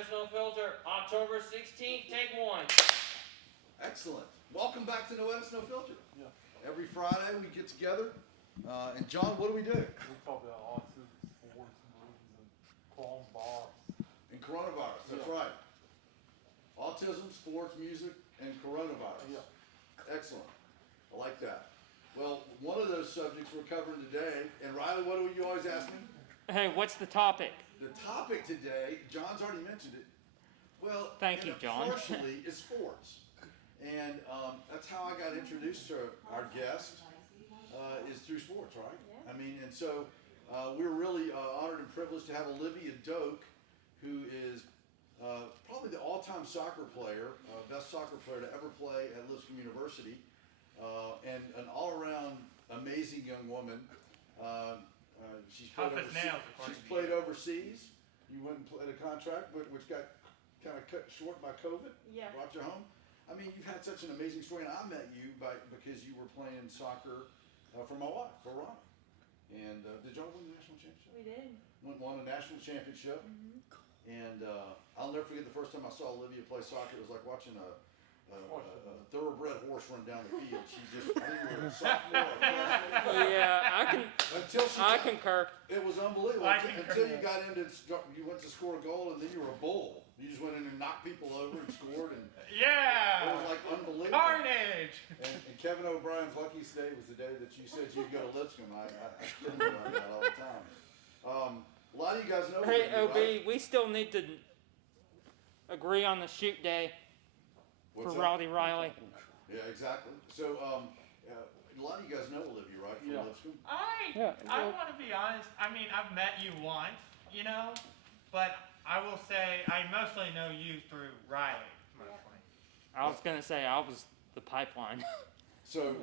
Edits No Filter, October 16th, take one. Excellent. Welcome back to No Edits No Filter. Yeah. Every Friday we get together. And John, what do we do? We talk about autism, sports, movies, and coronavirus. And coronavirus, that's Yeah. right. Autism, sports, music, and coronavirus. Yeah. Excellent. I like that. Well, one of those subjects we're covering today, and Riley, what do you always ask me? Hey, what's the topic? The topic today, John's already mentioned it. Well, Thank you, John. Partially is sports. And that's how I got introduced to our guest, is through sports, right? Yeah. I mean, and so we're really honored and privileged to have Olivia Doak, who is probably the all-time soccer player, best soccer player to ever play at Lipscomb University, and an all-around amazing young woman. She's played overseas. You went and played a contract, which got kind of cut short by COVID. Yeah. Brought you home. I mean, you've had such an amazing story, and I met you because you were playing soccer for my wife, for Ronnie. And did y'all win the national championship? We did. Won a national championship. Mm-hmm. And I'll never forget the first time I saw Olivia play soccer. It was like watching a thoroughbred horse run down the field. She just, I think we were a sophomore or freshman. Yeah, I concur. It was unbelievable until you got into, you went to score a goal and then you were a bull. You just went in and knocked people over and scored, and it was like unbelievable. Carnage! And Kevin O'Brien's luckiest day was the day that you said you'd go to Lipscomb. I think about that all the time. A lot of you guys know. Hey, Olivia, OB, right? we still need to agree on the shoot day What's for that? Rowdy Riley. Yeah, exactly. So a lot of you guys know Olivia, right? From Yeah. Lipscomb. I want to be honest. I mean, I've met you once, you know, but I will say I mostly know you through Riley, mostly. I was going to say I was the pipeline. So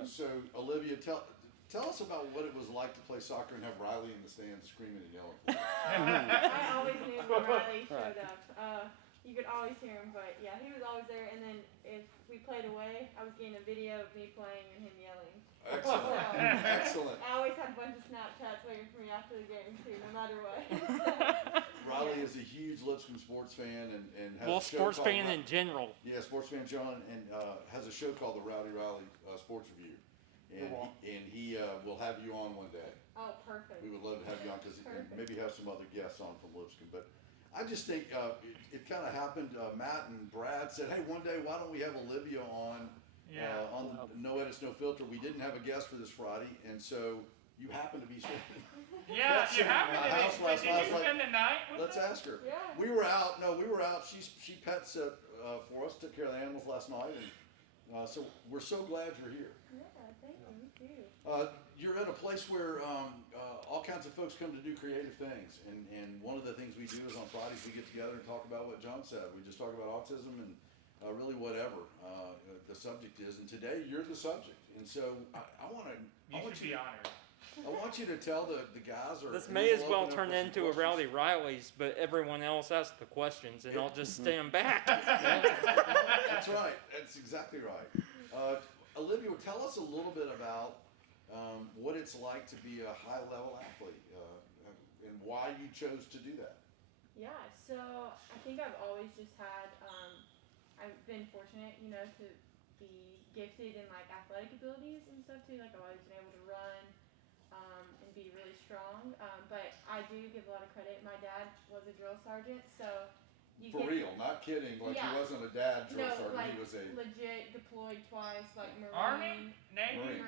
Olivia, tell us about what it was like to play soccer and have Riley in the stands screaming and yelling for you. I always knew when Riley showed up. You could always hear him, but yeah, he was always there. And then if we played away, I was getting a video of me playing and him yelling. Excellent. Excellent. I always had a bunch of Snapchats waiting for me after the game too, no matter what. Riley is a huge Lipscomb sports fan and has a show sports called fan in general. Yeah, sports fan John, and has a show called the Rowdy Riley Sports Review. And he will have you on one day. Oh, perfect. We would love to have you on because maybe have some other guests on from Lipscomb. But I just think it kind of happened. Matt and Brad said, "Hey, one day why don't we have Olivia on the No Edits No Filter?" We didn't have a guest for this Friday, and so you happen to be spending. Yeah, you happened to house be. last Did night. you spend the night with Let's us? ask her. Yeah. We were out. No, we were out. She pet sit for us, took care of the animals last night, and so we're so glad you're here. Yeah, thank you. Me too. You're at a place where all kinds of folks come to do creative things, and one of the things we do is on Fridays we get together and talk about what John said. We just talk about autism and really whatever the subject is. And today you're the subject, and so I want You should be honored. I want you to tell the guys. This may as well turn into a Rowdy Riley's, but everyone else asks the questions, and I'll just stand back. That's right. That's exactly right. Olivia, tell us a little bit about what it's like to be a high-level athlete and why you chose to do that. Yeah, so I think I've always just had, I've been fortunate, you know, to be gifted in like athletic abilities and stuff too. Like I've always been able to run and be really strong. But I do give a lot of credit. My dad was a drill sergeant, so you For real, not kidding. Like he wasn't a dad drill sergeant. like He was a legit deployed twice, like Marine. Army? Navy?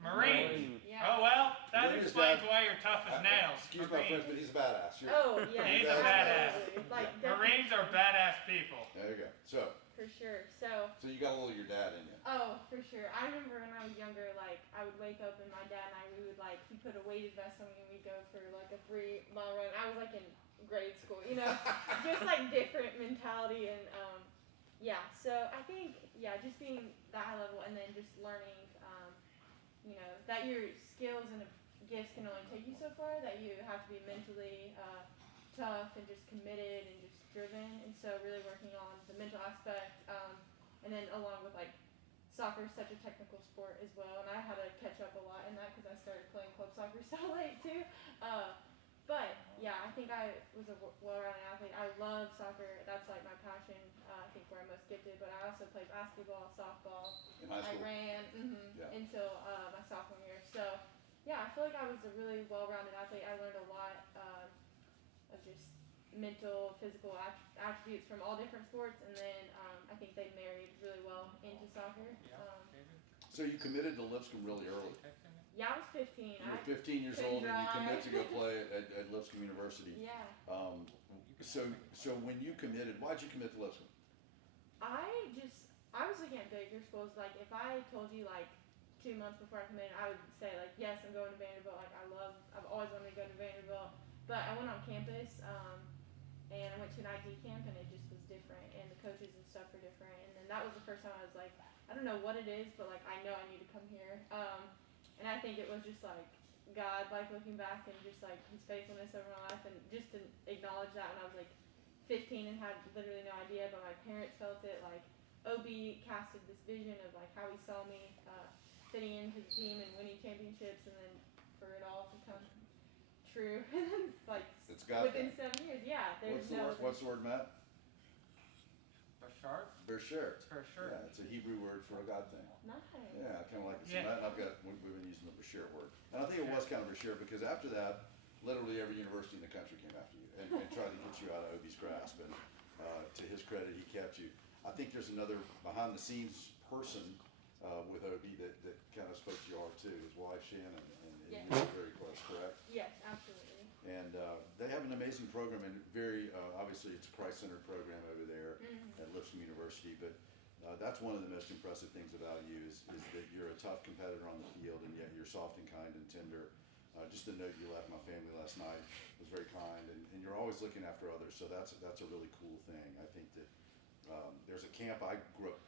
Marine. Yeah. Oh, well, that Olivia's explains dad- why you're tough as nails. Excuse my French, but he's a badass. Oh, yeah. He's a absolutely. badass. Like, Marines are badass people. There you go. So for sure. So you got a little of your dad in you. oh, for sure. I remember when I was younger, like I would wake up and my dad and I we would like he put a weighted vest on me and we'd go for like a 3-mile run. I was like in grade school, you know, just like different mentality and yeah. So I think just being that high level and then just learning, you know, that your skills and gifts can only take you so far. That you have to be mentally tough and just committed and just driven. And so really working on the mental aspect, and then along with like soccer is such a technical sport as well, and I had to catch up a lot in that because I started playing club soccer so late too. But yeah, I think I was a well-rounded athlete. I love soccer. That's like my passion. I think where I'm most gifted. But I also played basketball, softball. In high I school. ran Yeah. until my sophomore year. So yeah, I feel like I was a really well-rounded athlete. I learned a lot of just mental, physical attributes from all different sports, and then I think they married really well into soccer. So you committed to Lipscomb really early. Yeah, I was 15. You were 15 years old and you commit to go play at Lipscomb University. Yeah. So when you committed, why'd you commit to Lipscomb? I was looking at bigger schools. Like if I told you like 2 months before I committed, I would say like yes, I'm going to Vanderbilt. Like I've always wanted to go to Vanderbilt. But I went on campus and I went to an ID camp and it just was different and the coaches and stuff were different. And then that was the first time I was like, I don't know what it is, but like I know I need to come here. And I think it was just like God, like looking back and just like His faithfulness over my life, and just to acknowledge that when I was like 15 and had literally no idea, but my parents felt it. Like OB casted this vision of like how he saw me fitting into the team and winning championships, and then for it all to come true, like It's got within that. 7 years. Yeah, there's What's the word, Matt? Bashar? Bershert. For sure. Yeah, it's a Hebrew word for a God thing. Nice. Yeah, I kind of like it. So Yeah. Matt and we've been using the Bashir word. And I think it was kind of Bashir because after that, literally every university in the country came after you and tried to get you out of Obi's grasp. And to his credit, he kept you. I think there's another behind the scenes person with Obi that kind of spoke to your heart too. His wife, Shannon, and Yes. you were very close, correct? Yes, absolutely. And they have an amazing program, and very obviously it's a Christ-centered program over there at Lipscomb University. But that's one of the most impressive things about you is that you're a tough competitor on the field, and yet you're soft and kind and tender. Just the note you left my family last night was very kind, and you're always looking after others. So that's a really cool thing. I think that there's a camp I grew up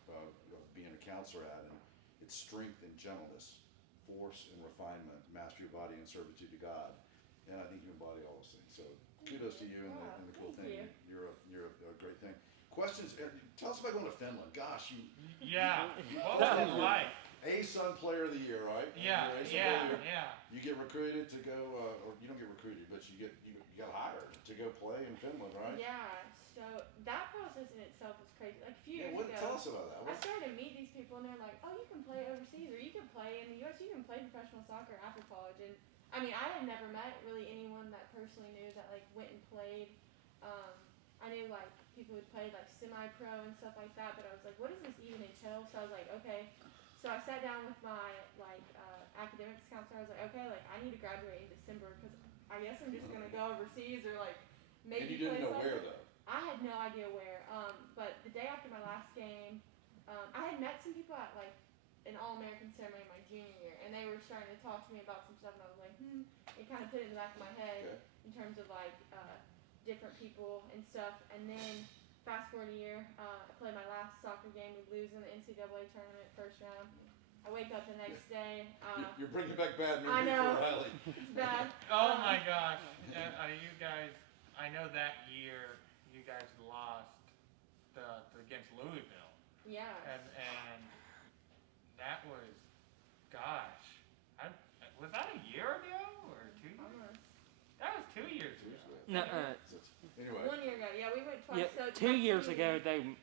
being a counselor at, and it's strength and gentleness, force and refinement, master your body and servitude to God. And I think you embody all those things. So kudos to you and the cool Thank thing. you. You're a great thing. Questions? Tell us about going to Finland. Gosh, Yeah. What was it like? A-Sun Player of the Year, right? Yeah, You're A-Sun Player of the Year. yeah. You get recruited to go, or you don't get recruited, but you got hired to go play in Finland, right? Yeah. So that process in itself was crazy. Like a few years ago. Tell us about that. I started to meet these people and they're like, oh, you can play overseas or you can play in the U.S. You can play professional soccer after college. And I mean, I had never met really anyone that personally knew that like went and played. I knew like people who played like semi-pro and stuff like that, but I was like, what does this even entail? So I was like, okay. So I sat down with my like academics counselor. I was like, okay, like I need to graduate in December because I guess I'm just gonna go overseas or like maybe. And you didn't play know soccer. where though. I had no idea where. But the day after my last game, I had met some people at like an All-American ceremony my junior year, and they were starting to talk to me about some stuff, and I was like, It kind of put it in the back of my head in terms of like different people and stuff. And then fast forward a year, I played my last soccer game. We lose in the NCAA tournament first round. I wake up the next day. You're bringing back bad I memories know. for Riley. It's bad. Oh my gosh. You guys, I know that year you guys lost against Louisville. Yeah. And that was, gosh. Was that a year ago or 2 years? Almost. That was 2 years ago. No, Anyway. 1 year ago. Yeah, we went twice. yeah, So 2 years next ago season-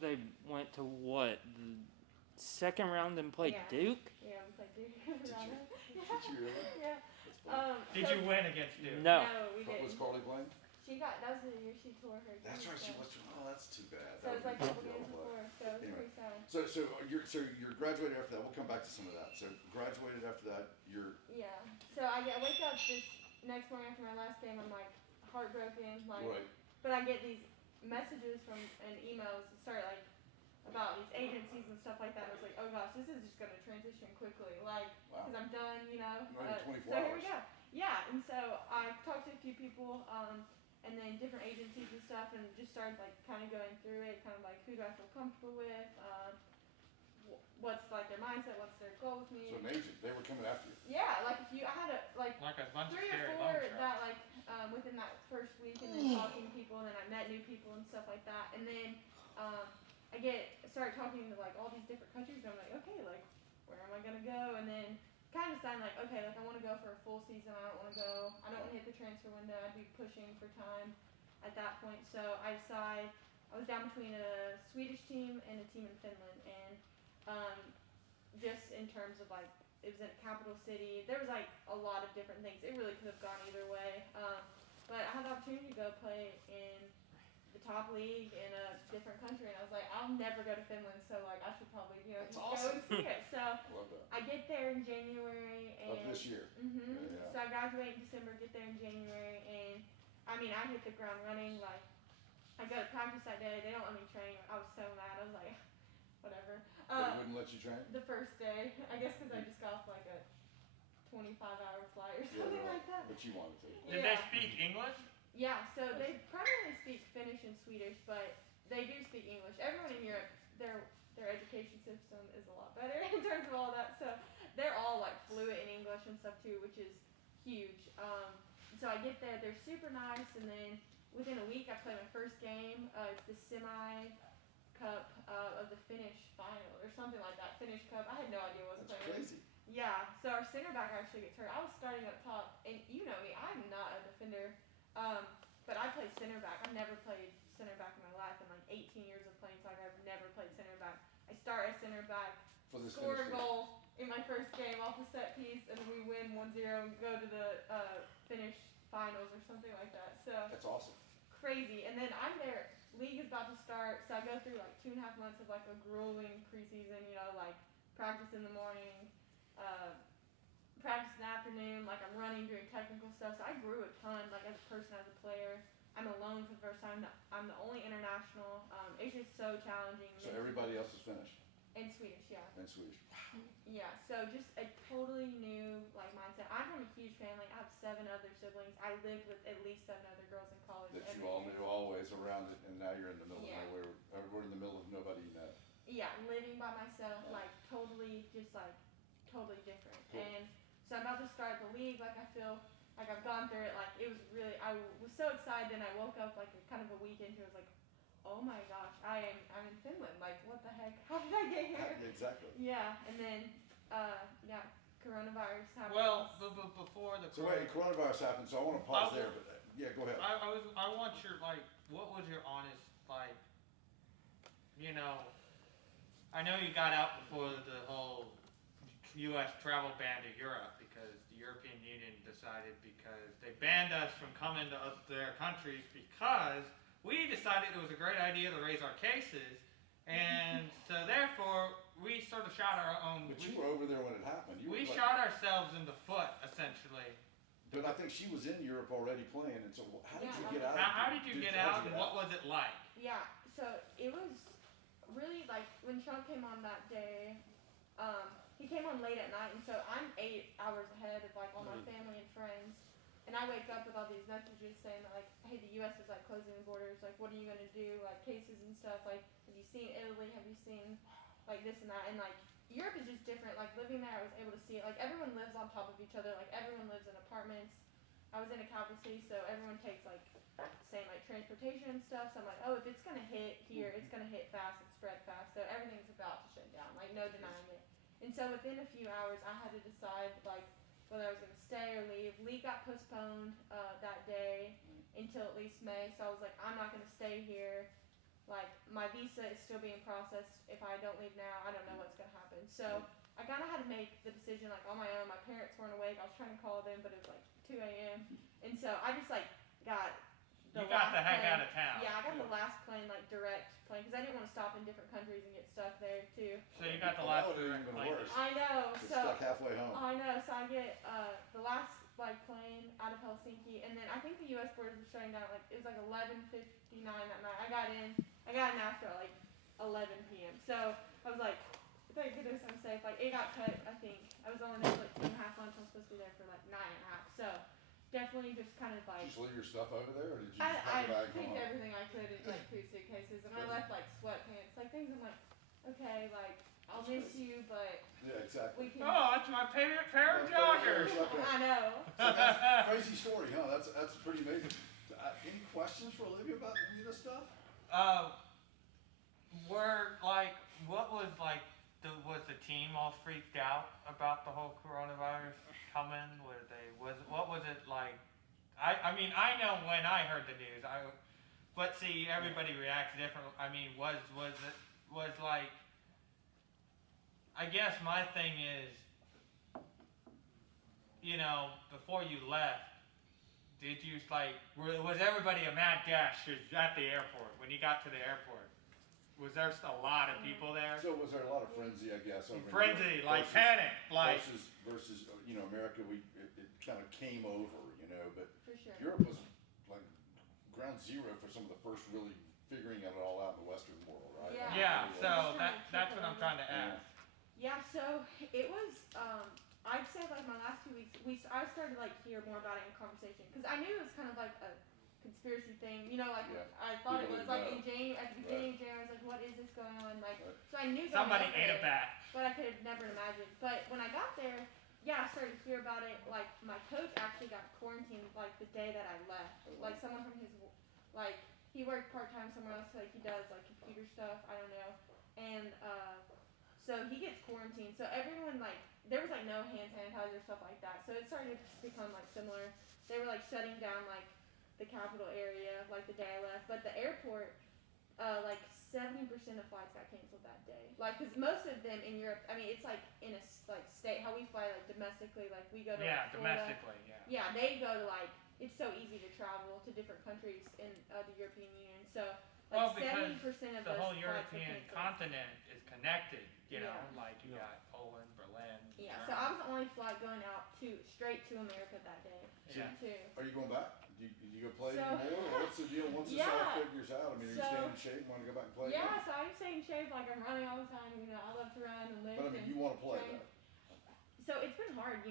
they went to what, the second round and played Yeah. Duke. Yeah, we played Duke. Did you really? Yeah. That's funny. Did So- you win against Duke? No. No, we What was didn't. Carly playing? That was the year she tore her. That's right. She ACL. was. Oh, that's too bad. So it was like a couple games Anyway. before, so it was pretty sad. So you're graduated after that. We'll come back to some of that. So graduated after that. You're Yeah. So I wake up this next morning after my last game. I'm like heartbroken, like. right. But I get these messages and emails that start like about these agencies and stuff like that. I was like, oh gosh, this is just gonna transition quickly, like, Wow. because I'm done, you know. Right in 24 so here we hours. go. Yeah, and so I talked to a few people, and then different agencies and stuff, and just started like kind of going through it, kind of like who do I feel comfortable with, what's like their mindset, what's their goal with me. So an agent, they were coming after you. Yeah, like if you, I had a like Like a bunch of 3 or scary 4 loan sharks. that like within that first week, and then talking to people, and then I met new people and stuff like that, and then started talking to like all these different countries, and I'm like, okay, like where am I gonna go? And then kind of deciding like, okay, like I want to go for a full season. I don't want to hit the transfer window. I'd be pushing for time at that point. So I was down between a Swedish team and a team in Finland, and just in terms of like, it was in a capital city. There was like a lot of different things. It really could have gone either way. But I had the opportunity to go play in the top league in a different country, and I was like, I'll never go to Finland, so like I should probably, That's just awesome. go and see it. So Love that. I get there in January, and Of this year. Yeah. so I graduate in December, get there in January, and I mean I hit the ground running. Like I go to practice that day, they don't let me train. I was so mad. I was like, whatever. They wouldn't let you train? The first day, I guess because I just got off like a 25-hour flight or something like that. But you wanted to. Did they speak English? Yeah, so they primarily speak Finnish and Swedish, but they do speak English. Everyone in Europe, their education system is a lot better in terms of all that. So they're all like fluent in English and stuff too, which is huge. So I get there, they're super nice, and then within a week I play my first game. It's the semi cup of the Finnish final or something like that. Finnish cup. I had no idea what I was That's playing. crazy. Yeah, so our center back actually gets hurt. I was starting up top, and you know me, I'm not a defender, but I played center back. I've never played center back in my life. In like 18 years of playing soccer, I've never played center back. I start as center back, For this score a Finnish team. goal in my first game off a set piece, and then we win 1-0 and go to the Finnish finals or something like that. So That's awesome. crazy. And then I'm there. League is about to start, so I go through like 2.5 months of like a grueling preseason. Like practice in the morning, practice in the afternoon. Like I'm running, doing technical stuff. So I grew a ton, like as a person, as a player. I'm alone for the first time. I'm the only international. It's just so challenging. So everybody else is Finnish And Swedish, yeah. and Swedish. Yeah, so just a totally new like mindset. I'm from a huge family. I have 7 other siblings. I lived with at least 7 other girls in college. That every you all year. knew always around it, and now you're in the middle Yeah. of nowhere. We're in the middle of nobody you know. Yeah, living by myself, Yeah. like totally, just like totally different. Cool. And so I'm about to start the league. Like I feel like I've gone through it. Like it was really, I was so excited. And I woke up like kind of a week into it. I was like, oh my gosh, I'm in Finland. Like what the heck? How did I get here? Exactly. Yeah, and then yeah, coronavirus happened. Well, before the So wait, coronavirus happened, so I want to pause there. But yeah, go ahead. I want your what was your honest I know you got out before the whole U.S. travel ban to Europe because the European Union decided because they banned us from coming to their countries because we decided it was a great idea to raise our cases, and so therefore we sort of shot our own. But you were over there when it happened. We shot ourselves in the foot essentially. But I think she was in Europe already playing, and so how did you get out? How did you get out, and what was it like? Yeah, so it was really like when Sean came on that day, he came on late at night, and so I'm 8 hours ahead of like all my family and friends, and I wake up with all these messages saying that like, hey, the U.S. is like closing the borders, like what are you gonna do, like cases and stuff, like have you seen Italy, have you seen like this and that, and like Europe is just different. Like living there, I was able to see it. Like everyone lives on top of each other. Like everyone lives in apartments. I was in a capital city, so everyone takes like same like transportation and stuff. So I'm like, oh, if it's gonna hit here, it's gonna hit fast and spread fast. So everything's about to shut down. Like no denying it. And so within a few hours, I had to decide like whether I was gonna stay or leave. League got postponed that day until at least May. So I was like, I'm not gonna stay here. Like my visa is still being processed. If I don't leave now, I don't know what's gonna happen. So I kind of had to make the decision like on my own. My parents weren't awake. I was trying to call them, but it was like 2 a.m. And so I just like got You got the heck out of town. Yeah, I got the last plane like direct plane because I didn't want to stop in different countries and get stuck there too. So you got the That last would have direct even plane. worse. I know. Get So stuck halfway home. I know. So I get the last like plane out of Helsinki, and then I think the U.S. borders were shutting down. Like it was like 11:59 that night. I got in Nashville at like 11 p.m. So I was like, thank goodness I'm safe. Like it got cut. I think I was only there for like 2.5 months. I'm supposed to be there for like 9.5. So definitely just kind of like. Did you just leave your stuff over there, or did you just I pack it back picked home? everything I could in like 2 suitcases, and I left like sweatpants, like things. I'm like, okay, like I'll miss you, but Yeah, exactly. we can. Oh, that's my favorite pair of joggers. I know. Crazy story, huh? That's pretty amazing. Any questions for Olivia about any of this stuff? What was like was the team all freaked out about the whole coronavirus coming? What was it like? I mean, I know when I heard the news, but see, everybody reacts differently. I mean, was like, I guess my thing is, before you left, did you was everybody a mad dash at the airport when you got to the airport? Was there a lot of people there? So was there a lot of frenzy, I guess? Over in Frenzy, Europe like panic, like. versus America. It kind of came over, but For sure. Europe was like ground zero for some of the first really figuring it all out in the Western world, right? Yeah. Yeah, It so was kinda that's what I'm trickle trying to ask. Yeah, so it was. I'd say like my last 2 weeks, I started like hear more about it in conversation because I knew it was kind of like a conspiracy thing. I thought People it was didn't like know. in January at the beginning of January. I was like, what is this going on? Like, Right. so I knew going Somebody over ate a it, bat. but I could have never imagined. But when I got there, yeah, I started to hear about it. Like my coach actually got quarantined like the day that I left. Like someone from his he worked part time somewhere else. Like he does like computer stuff. I don't know, and so he gets quarantined. So everyone there was no hand sanitizer, stuff like that. So it started to become similar. They were shutting down the capital area the day I left, but the airport 70% of flights got canceled that day. Because most of them in Europe, I mean, it's in a state how we fly domestically. We go to Florida. Domestically, yeah. Yeah, they go to it's so easy to travel to different countries in the European Union. So Well, 70% because of the those whole flights were European canceled. continent is connected, you Yeah. got Poland, Berlin. Yeah, so I was the only flight going out straight to America that day. Yeah. Too. Are you going back? Do you go play So- anymore? Or what's the deal once this all Yeah. figures out? I mean, are you So- staying in shape? Want to go back and play? Yeah, again? so I'm staying in shape. I'm running all the time. I love to run and lift. But I mean, and you want to play train. though. So it's been hard,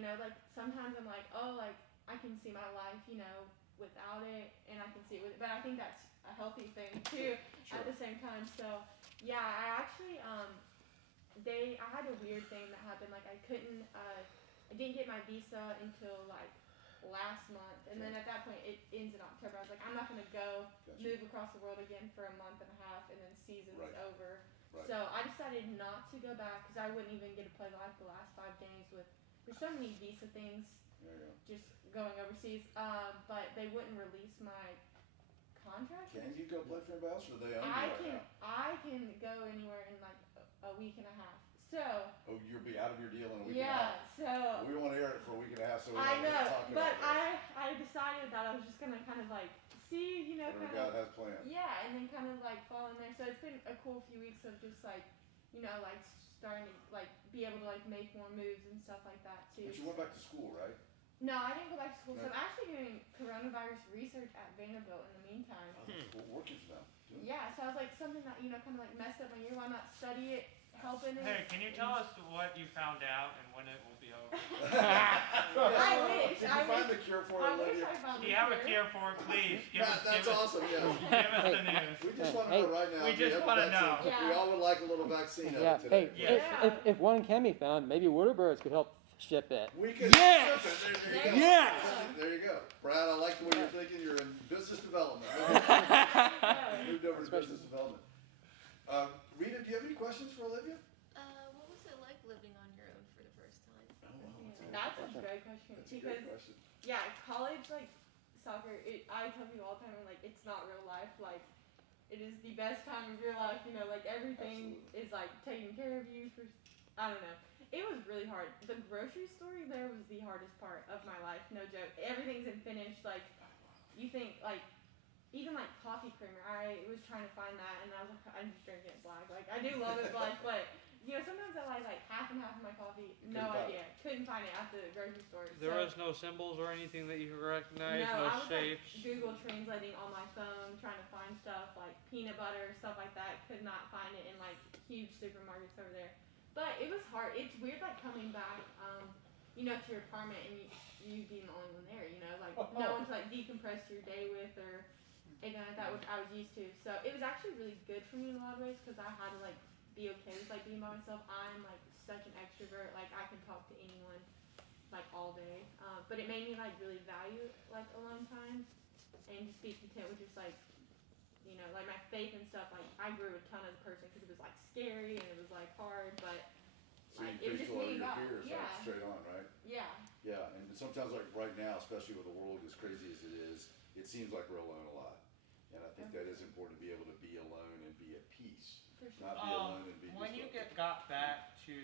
sometimes I'm I can see my life, without it, and I can see it with it, but I think that's a healthy thing too Sure. at the same time. So yeah, I actually I had a weird thing that happened. I didn't get my visa until last month, and then at that point it ends in October. I was like, I'm not gonna go Gotcha. move across the world again for a month and a half, and then season's Right. over. Right. So I decided not to go back because I wouldn't even get to play the last 5 games with. There's so many visa things Yeah. just going overseas, but they wouldn't release my contract. Can you go play for anybody else, or are they own you I right can now? I can go anywhere in a week and a half. So Oh, you'll be out of your deal in a week yeah, and a half. so We don't want to air it for a week and a half, so we I don't know, talk but about I decided that I was just gonna kind of see, this. Whatever kind God of has planned. yeah, and then kind of fall in there. So it's been a cool few weeks of just starting to be able to make more moves and stuff like that too. But you went back to school, right? No, I didn't go back to school. No. So I'm actually doing coronavirus research at Vanderbilt in the meantime. Well, working for them. Yeah, so I was something that kind of messed up my year. Why not study it, help in it? Hey, can you tell us what you found out and when it will be over? I wish. Did you I find wish. the cure for I it, wish Olivia? I found Do the you have a cure. cure for it, please? Give us That's awesome, yeah. Give us the news. We just want to know right now. We if you just have a wanna vaccine. know. Yeah. We all would like a little vaccine of Yeah. it today. Hey, Yeah. if one can be found, maybe Waterbirds could help ship it. We can Yes! There you There go. you Yes! go. There you go. Brad, I like the way you're thinking. You're in business development. Moved over to business development. Rita, do you have any questions for Olivia? What was it like living on your own for the first time? That's a great question. That's a Because great question. yeah, college soccer. I tell people all the time, it's not real life. It is the best time of your life. Everything Absolutely. is taking care of you for. I don't know. It was really hard. The grocery store there was the hardest part of my life. No joke. Everything's in Finnish. You think even coffee creamer. I was trying to find that, and I was I'm just drinking it black. I do love it black, but sometimes I like half and half of my coffee. No Couldn't find idea. Couldn't find it at the grocery store. There so, was no symbols or anything that you could recognize, no, no I was shapes. Google translating on my phone, trying to find stuff like peanut butter, stuff like that. Could not find it in huge supermarkets over there. But it was hard. It's weird coming back, to your apartment and you being the only one there. No one to decompress your day with or anything like that, which I was used to. So it was actually really good for me in a lot of ways because I had to be okay with being by myself. I'm such an extrovert. I can talk to anyone all day. But it made me really value alone time and just be content with just my faith and stuff. I grew a ton as a person because it was scary and it was hard, but So Like, you it was faced just a lot of me and your God. fears, Yeah. right? Straight on, right? Yeah. Yeah, and sometimes like right now, especially with the world as crazy as it is, it seems like we're alone a lot. And I think that is important to be able to be alone and be at peace, For sure. not be alone and be When you disrupted. got back to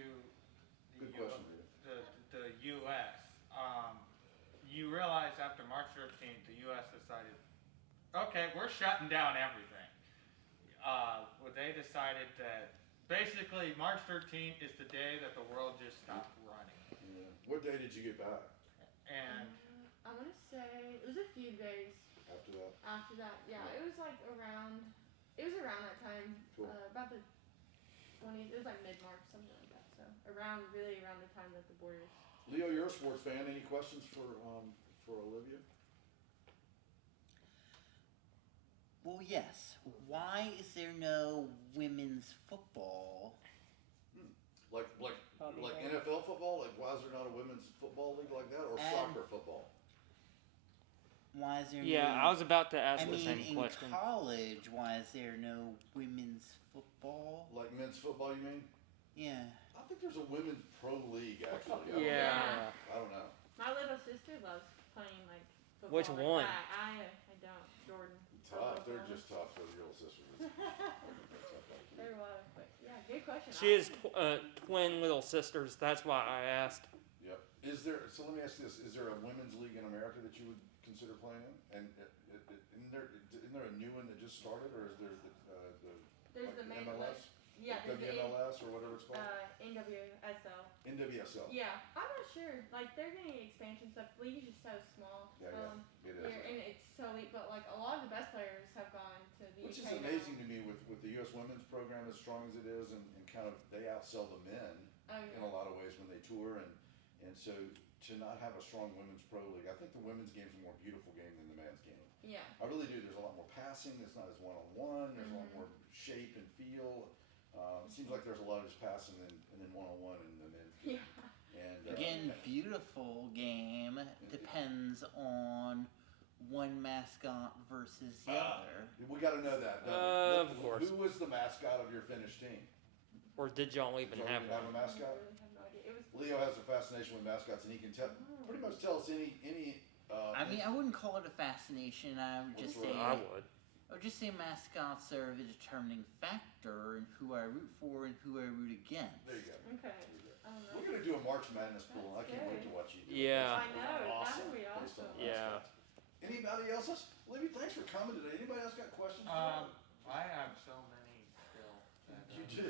the, Good question, Rita. the U.S., you realized after March 13th, the U.S. decided, okay, we're shutting down everything. Well, they decided that basically March 13th is the day that the world just stopped running. Yeah. What day did you get back And I want to say it was a few days after that? after that. Yeah, Yeah. it was like around. It was around that time. Cool. About the 20th. It was like mid-March, something like that. So around the time that the borders. Leo, you're a sports fan. Any questions for Olivia? Well, yes. Why is there no women's football? Like NFL football? Like why is there not a women's football league like that, or soccer football? Why is there Yeah, no... I was about to ask I the mean, same in question. college, why is there no women's football? Like men's football, you mean? Yeah. I think there's a women's pro league actually. Yeah. I don't know. My little sister loves playing like football. Which like one? that. I don't. Jordan. Tough. They're just tough for the little sisters. They're wild, but yeah, good question. She has twin little sisters. That's why I asked. Yep. Is there? So let me ask you this: is there a women's league in America that you would consider playing in? And isn't there a new one that just started, or is there There's like the main MLS? Yeah, there's the WMLS or whatever it's called? NWSL. NWSL. Yeah, I'm not sure. Like they're getting expansion stuff. The league is just so small. Yeah, it is. Here, and it's so elite, but like a lot of the best players have gone to the Which is UK amazing now. to me with the U.S. women's program as strong as it is, and kind of they outsell the men Oh in yeah. a lot of ways when they tour, and so to not have a strong women's pro league, I think the women's game is a more beautiful game than the men's game. Yeah. I really do. There's a lot more passing. It's not as one-on-one. There's a lot more shape and feel. It seems like there's a lot of just passing and then one-on-one in the men's game. Yeah. And Again, beautiful game depends on one mascot versus the other. we got to know that. don't we? Of course. Who was the mascot of your Finnish team? Or did y'all even Did y'all have even have one? a mascot? I really have no idea. It was. Leo has a fascination with mascots, and he can pretty much tell us any. I mean, I wouldn't call it a fascination. I would just say I would. mascots are the determining factor in who I root for and who I root against. There you go. Okay. I don't know. We're gonna do a March Madness pool. I can't wait to watch you do it. Yeah. I know. Awesome. That would be Based on awesome. Yeah. mascots. Anybody else? Olivia, thanks for coming today. Anybody else got questions? I have so many still. You do.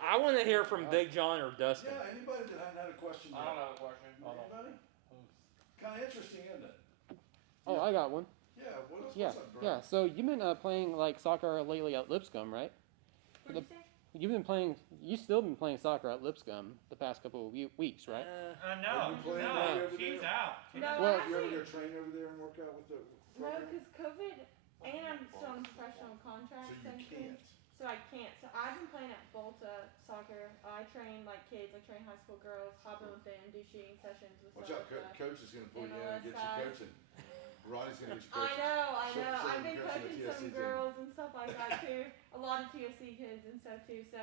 I want to hear from Big John or Dustin. Yeah. Anybody that hadn't had a question? I don't yet? have a question. Anybody? Kind of interesting, isn't it? Oh, I got one. Yeah. What's Yeah, up, bro? yeah. So you've been playing like soccer lately at Lipscomb, right? What did you say? You've been playing. You've still been playing soccer at Lipscomb the past couple of weeks, right? No, Are you playing no, over she's there? out. No, Well, You ever actually, go train over there and work out with the no, program? because COVID, and I'm still on professional So contracts you and can't. things, so I can't. So I've been playing at Volta soccer. I train like kids. I train high school girls. Hop in with them, do shooting sessions with Watch out, stuff like that. coach is gonna pull you in and MLS get you guys. coaching. Ronnie's gonna get you I coaching. know. Show I've them been coaching coaching the some TSC team. girls and stuff like that too. A lot of TSC kids and stuff too. So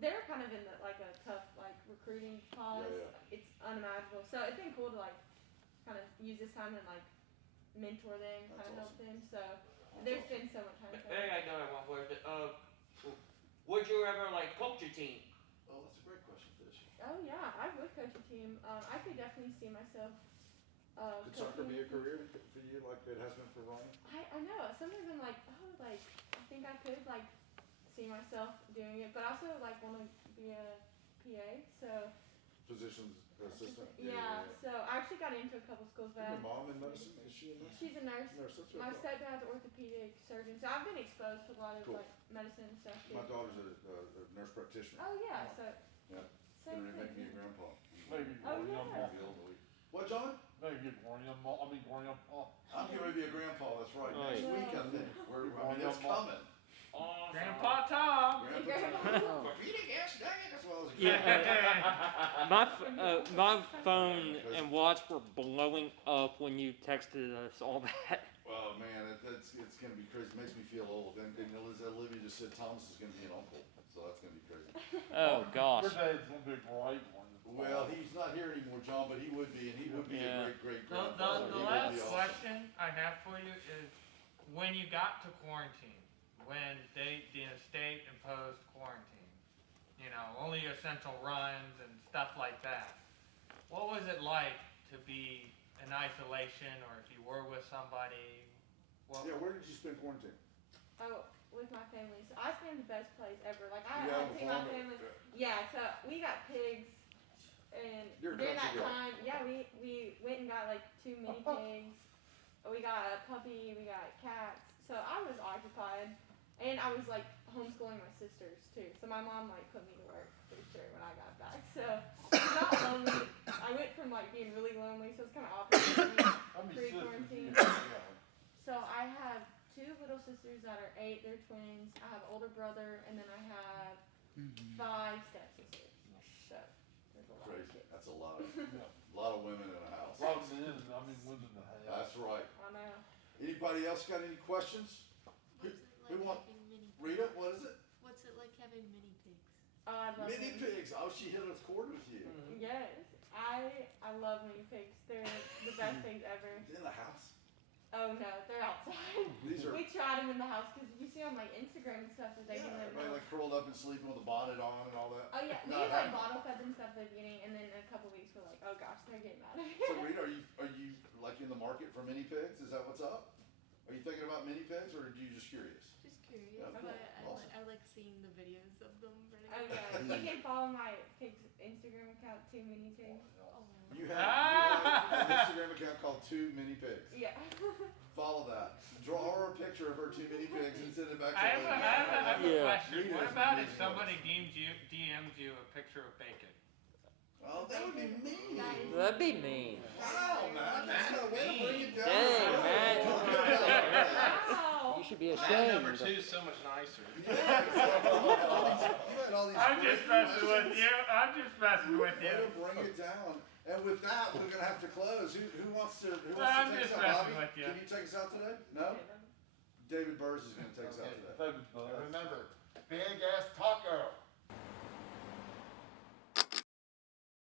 they're kind of in like a tough like recruiting pause. Yeah. It's unimaginable. So it's been cool to like kind of use this time and like mentor them, That's kind of help awesome. them. So there's been so much time. Hey, I know I have one question. Would you ever like coach a team? Oh, that's a great question, Fish. Oh yeah, I would coach a team. I could definitely see myself. Could soccer coaching be a a team. career for you like it has been for Ronnie? I know. Sometimes I'm like, oh, like I think I could like see myself doing it, but I also like want to be a PA. So Physician's assistant? yeah. So I actually got into a couple schools, Is your but mom in medicine? Is she a nurse? she's a nurse. Nurse, that's My what I thought. stepdad's an orthopedic surgeon, so I've been exposed to a lot of Cool. like medicine and stuff too. My daughter's a nurse practitioner. Oh yeah, so Yeah. same Gonna make me a thing. grandpa. Maybe Oh, Graham. yeah. The elderly. What, John? Maybe Graham. Graham. I'm getting ready to be a grandpa, that's right. Next Oh, week, I yeah. think. It's coming. Awesome. Grandpa Tom. Grandpa. Oh. Feeding gas, dang it, that's what I was Yeah. My phone and watch were blowing up when you texted us all that. Oh man, it's gonna be crazy. It makes me feel old. And Olivia just said Thomas is gonna be an uncle, so that's gonna be crazy. Oh gosh. Your dad's gonna be a great one. Well, he's not here anymore, John, but he would be, and he would be Yeah. a great The grandfather. He would last be awesome. question I have for you is, when you got to quarantine, when the state imposed quarantine, you know, only essential runs and stuff like that, what was it like to be in isolation, or if you were with somebody? Yeah, where did you spend quarantine? Oh, with my family. So I spent the best place ever. Like I Yeah, had seen my farm- family. Yeah, so we got pigs, and You're a during that country girl. time, yeah, we went and got like 2 mini pigs. We got a puppy. We got cats. So I was occupied, and I was like homeschooling my sisters too. So my mom like put me to work for sure when I got back. So it's not lonely. I went from like being really lonely, so it's kind of opposite for me. How many sisters do Pre-quarantine. you have? So I have 2 little sisters that are 8. They're twins. I have an older brother, and then I have 5 stepsisters. So there's a lot of Crazy. kids. That's a lot of Yeah. women in a house. A lot of men, I mean, women in the house. That's right. I know. Anybody else got any questions? What's it who like want- having mini pigs? Rita, what is it? What's it like having mini pigs? Oh, I love Mini mini pigs. Oh, she hit a chord with you. Yes, I love mini pigs. They're the best things ever. In the house. Oh no, they're outside. These are. We tried them in the house because you see on like Instagram and stuff that they Yeah, can live. everybody like curled up and sleeping with a bonnet on and all that. Oh yeah, we Not like having- bottle fed them stuff at the beginning, and then in a couple weeks we're like, oh gosh, they're getting out of So here. Rita, are you like in the market for mini pigs? Is that what's up? Are you thinking about mini pigs, or are you just curious? Just curious, Yeah, but cool. I like seeing the videos of them running Oh around. yeah, you can follow my pig's Instagram account, 2 mini pigs. Oh. You have an Instagram account called 2 Mini Pigs. Yeah. Follow that. Draw her a picture of her 2 mini pigs and send it back to I have Olivia. a Yeah. question. Rita What is about if amazing somebody DMs you a picture of bacon? Oh, that would be mean. That'd be mean. Wow, man. That's not a way to bring it down. Dang, man. Wow. You should be Man ashamed. number 2 is so much nicer. Yeah, exactly. You had all these I'm great just messing with questions. you. I'm just messing with Way you. to bring it down. And with that, we're gonna have to close. Who wants to I'm take just us out? messing Bobby, with you. can you take us out today? No? David Burrs is gonna take us out today. David